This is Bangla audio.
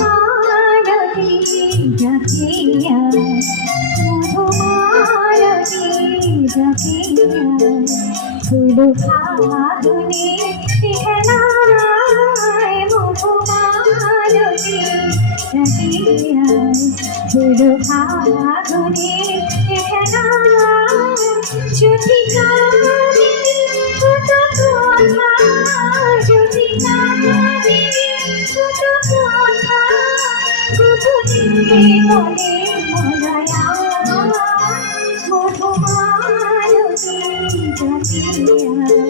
মধুমালতী জাকিয়া মধুমালতী জাকিয়া ফুল ফাগুনে খেলায় মধুমালতী জাকিয়া ফুল ফাগুনে খেলায় যদি কাঁদে কত কথা যদি কাঁদে কত কথা কত দিনে বলে মলায়া মধুমালতী জাকিয়া